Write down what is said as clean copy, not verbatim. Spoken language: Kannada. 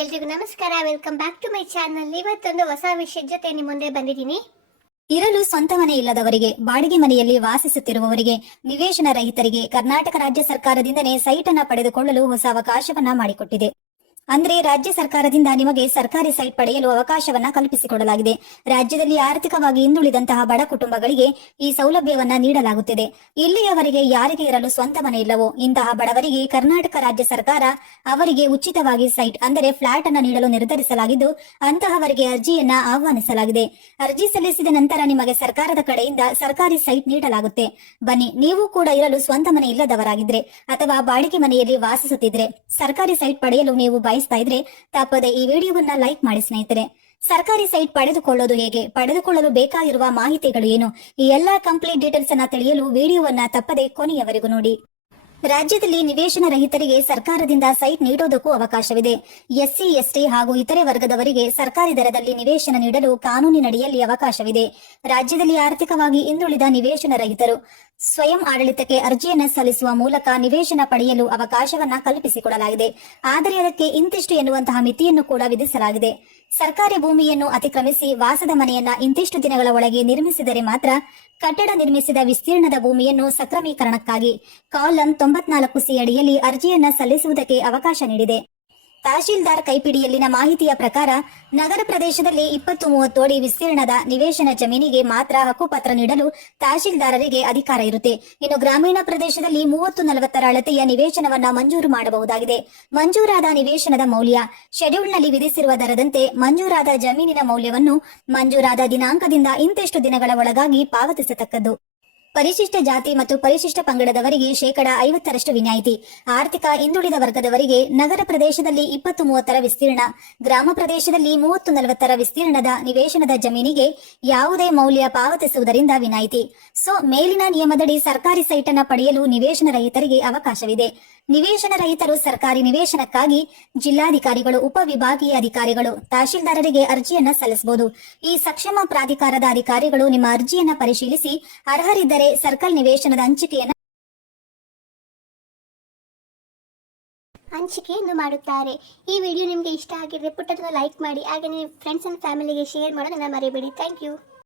ಎಲ್ರಿಗೂ ನಮಸ್ಕಾರ. Welcome back to my channel. ಇವತ್ತೊಂದು ಹೊಸ ವಿಷಯದ ಜೊತೆ ನಿಮ್ಮ ಮುಂದೆ ಬಂದಿದ್ದೀನಿ. ಇರಲು ಸ್ವಂತ ಮನೆ ಇಲ್ಲದವರಿಗೆ, ಬಾಡಿಗೆ ಮನೆಯಲ್ಲಿ ವಾಸಿಸುತ್ತಿರುವವರಿಗೆ, ನಿವೇಶನ ರಹಿತರಿಗೆ ಕರ್ನಾಟಕ ರಾಜ್ಯ ಸರ್ಕಾರದಿಂದನೇ ಸೈಟ್ ಅನ್ನ ಪಡೆದುಕೊಳ್ಳಲು ಹೊಸ ಅವಕಾಶವನ್ನ ಮಾಡಿಕೊಟ್ಟಿದೆ. ಅಂದ್ರೆ ರಾಜ್ಯ ಸರ್ಕಾರದಿಂದ ನಿಮಗೆ ಸರ್ಕಾರಿ ಸೈಟ್ ಪಡೆಯಲು ಅವಕಾಶವನ್ನ ಕಲ್ಪಿಸಿಕೊಡಲಾಗಿದೆ. ರಾಜ್ಯದಲ್ಲಿ ಆರ್ಥಿಕವಾಗಿ ಹಿಂದುಳಿದಂತಹ ಬಡ ಕುಟುಂಬಗಳಿಗೆ ಈ ಸೌಲಭ್ಯವನ್ನ ನೀಡಲಾಗುತ್ತಿದೆ. ಇಲ್ಲಿಯವರೆಗೆ ಯಾರಿಗೆ ಇರಲು ಸ್ವಂತ ಮನೆ ಇಲ್ಲವೋ ಇಂತಹ ಬಡವರಿಗೆ ಕರ್ನಾಟಕ ರಾಜ್ಯ ಸರ್ಕಾರ ಅವರಿಗೆ ಉಚಿತವಾಗಿ ಸೈಟ್ ಅಂದರೆ ಫ್ಲಾಟ್ ಅನ್ನ ನೀಡಲು ನಿರ್ಧರಿಸಲಾಗಿದ್ದು, ಅಂತಹವರಿಗೆ ಅರ್ಜಿಯನ್ನ ಆಹ್ವಾನಿಸಲಾಗಿದೆ. ಅರ್ಜಿ ಸಲ್ಲಿಸಿದ ನಂತರ ನಿಮಗೆ ಸರ್ಕಾರದ ಕಡೆಯಿಂದ ಸರ್ಕಾರಿ ಸೈಟ್ ನೀಡಲಾಗುತ್ತೆ. ಬನ್ನಿ, ನೀವು ಕೂಡ ಇರಲು ಸ್ವಂತ ಮನೆ ಇಲ್ಲದವರಾಗಿದ್ರೆ ಅಥವಾ ಬಾಡಿಗೆ ಮನೆಯಲ್ಲಿ ವಾಸಿಸುತ್ತಿದ್ರೆ ಸರ್ಕಾರಿ ಸೈಟ್ ಪಡೆಯಲು ನೀವು ಬಯಸ್ತಾ ಇದ್ರೆ ತಪ್ಪದೆ ಈ ವಿಡಿಯೋವನ್ನ ಲೈಕ್ ಮಾಡಿ ಸ್ನೇಹಿತರೆ. ಸರ್ಕಾರಿ ಸೈಟ್ ಪಡೆದುಕೊಳ್ಳೋದು ಹೇಗೆ, ಪಡೆದುಕೊಳ್ಳಲು ಬೇಕಾಗಿರುವ ಮಾಹಿತಿಗಳು ಏನು, ಈ ಎಲ್ಲಾ ಕಂಪ್ಲೀಟ್ ಡೀಟೇಲ್ಸ್ ಅನ್ನ ತಿಳಿಯಲು ವಿಡಿಯೋವನ್ನ ತಪ್ಪದೆ ಕೊನೆಯವರೆಗೂ ನೋಡಿ. ರಾಜ್ಯದಲ್ಲಿ ನಿವೇಶನ ರಹಿತರಿಗೆ ಸರ್ಕಾರದಿಂದ ಸೈಟ್ ನೀಡೋದಕ್ಕೂ ಅವಕಾಶವಿದೆ. ಎಸ್ಸಿ, ಎಸ್ಟಿ ಹಾಗೂ ಇತರೆ ವರ್ಗದವರಿಗೆ ಸರ್ಕಾರಿ ದರದಲ್ಲಿ ನಿವೇಶನ ನೀಡಲು ಕಾನೂನಿನಡಿಯಲ್ಲಿ ಅವಕಾಶವಿದೆ. ರಾಜ್ಯದಲ್ಲಿ ಆರ್ಥಿಕವಾಗಿ ಹಿಂದುಳಿದ ನಿವೇಶನ ರಹಿತರು ಸ್ವಯಂ ಆಡಳಿತಕ್ಕೆ ಅರ್ಜಿಯನ್ನ ಸಲ್ಲಿಸುವ ಮೂಲಕ ನಿವೇಶನ ಪಡೆಯಲು ಅವಕಾಶವನ್ನ ಕಲ್ಪಿಸಿಕೊಡಲಾಗಿದೆ. ಆದರೆ ಅದಕ್ಕೆ ಇಂತಿಷ್ಟು ಎನ್ನುವಂತಹ ಮಿತಿಯನ್ನು ಕೂಡ ವಿಧಿಸಲಾಗಿದೆ. ಸರ್ಕಾರಿ ಭೂಮಿಯನ್ನು ಅತಿಕ್ರಮಿಸಿ ವಾಸದ ಮನೆಯನ್ನ ಇಂತಿಷ್ಟು ದಿನಗಳ ಒಳಗೆ ನಿರ್ಮಿಸಿದರೆ ಮಾತ್ರ ಕಟ್ಟಡ ನಿರ್ಮಿಸಿದ ವಿಸ್ತೀರ್ಣದ ಭೂಮಿಯನ್ನು ಸಕ್ರಮೀಕರಣಕ್ಕಾಗಿ ಕಾಲಂ 94C ಅಡಿಯಲ್ಲಿ ಅರ್ಜಿಯನ್ನ ಸಲ್ಲಿಸುವುದಕ್ಕೆ ಅವಕಾಶ ನೀಡಿದೆ. ತಹಶೀಲ್ದಾರ್ ಕೈಪಿಡಿಯಲ್ಲಿನ ಮಾಹಿತಿಯ ಪ್ರಕಾರ ನಗರ ಪ್ರದೇಶದಲ್ಲಿ 20-30 ಅಡಿ ವಿಸ್ತೀರ್ಣದ ನಿವೇಶನ ಜಮೀನಿಗೆ ಮಾತ್ರ ಹಕ್ಕುಪತ್ರ ನೀಡಲು ತಹಶೀಲ್ದಾರರಿಗೆ ಅಧಿಕಾರ ಇರುತ್ತೆ. ಇನ್ನು ಗ್ರಾಮೀಣ ಪ್ರದೇಶದಲ್ಲಿ 30-40 ಅಳತೆಯ ನಿವೇಶನವನ್ನ ಮಂಜೂರು ಮಾಡಬಹುದಾಗಿದೆ. ಮಂಜೂರಾದ ನಿವೇಶನದ ಮೌಲ್ಯ ಶೆಡ್ಯೂಲ್ನಲ್ಲಿ ವಿಧಿಸಿರುವ ದರದಂತೆ ಮಂಜೂರಾದ ಜಮೀನಿನ ಮೌಲ್ಯವನ್ನು ಮಂಜೂರಾದ ದಿನಾಂಕದಿಂದ ಇಂತಿಷ್ಟು ದಿನಗಳ ಒಳಗಾಗಿ ಪಾವತಿಸತಕ್ಕದ್ದು. ಪರಿಶಿಷ್ಟ ಜಾತಿ ಮತ್ತು ಪರಿಶಿಷ್ಟ ಪಂಗಡದವರಿಗೆ 50% ವಿನಾಯಿತಿ. ಆರ್ಥಿಕ ಹಿಂದುಳಿದ ವರ್ಗದವರಿಗೆ ನಗರ ಪ್ರದೇಶದಲ್ಲಿ 20-30 ವಿಸ್ತೀರ್ಣ, ಗ್ರಾಮ ಪ್ರದೇಶದಲ್ಲಿ 30-40 ವಿಸ್ತೀರ್ಣದ ನಿವೇಶನದ ಜಮೀನಿಗೆ ಯಾವುದೇ ಮೌಲ್ಯ ಪಾವತಿಸುವುದರಿಂದ ವಿನಾಯಿತಿ. ಮೇಲಿನ ನಿಯಮದಡಿ ಸರ್ಕಾರಿ ಸೈಟ್ ಅನ್ನ ಪಡೆಯಲು ನಿವೇಶನ ರಹಿತರಿಗೆ ಅವಕಾಶವಿದೆ. ನಿವೇಶನ ರಹಿತರು ಸರ್ಕಾರಿ ನಿವೇಶನಕ್ಕಾಗಿ ಜಿಲ್ಲಾಧಿಕಾರಿಗಳು, ಉಪವಿಭಾಗೀಯ ಅಧಿಕಾರಿಗಳು, ತಹಶೀಲ್ದಾರರಿಗೆ ಅರ್ಜಿಯನ್ನ ಸಲ್ಲಿಸಬಹುದು. ಈ ಸಕ್ಷಮ ಪ್ರಾಧಿಕಾರದ ಅಧಿಕಾರಿಗಳು ನಿಮ್ಮ ಅರ್ಜಿಯನ್ನ ಪರಿಶೀಲಿಸಿ ಅರ್ಹರಿದ್ದರೆ ಸರ್ಕಲ್ ನಿವೇಶನದ ಹಂಚಿಕೆಯನ್ನು ಮಾಡುತ್ತಾರೆ. ಈ ವಿಡಿಯೋ ನಿಮಗೆ ಇಷ್ಟ ಆಗಿದ್ರೆ ಪುಟ್ಟದನ್ನು ಲೈಕ್ ಮಾಡಿ, ಹಾಗೆ ನಿಮ್ಮ ಫ್ರೆಂಡ್ಸ್ ಅಂಡ್ ಫ್ಯಾಮಿಲಿಗೆ ಶೇರ್ ಮಾಡೋದನ್ನ ಮರಿಬೇಡಿ. Thank you.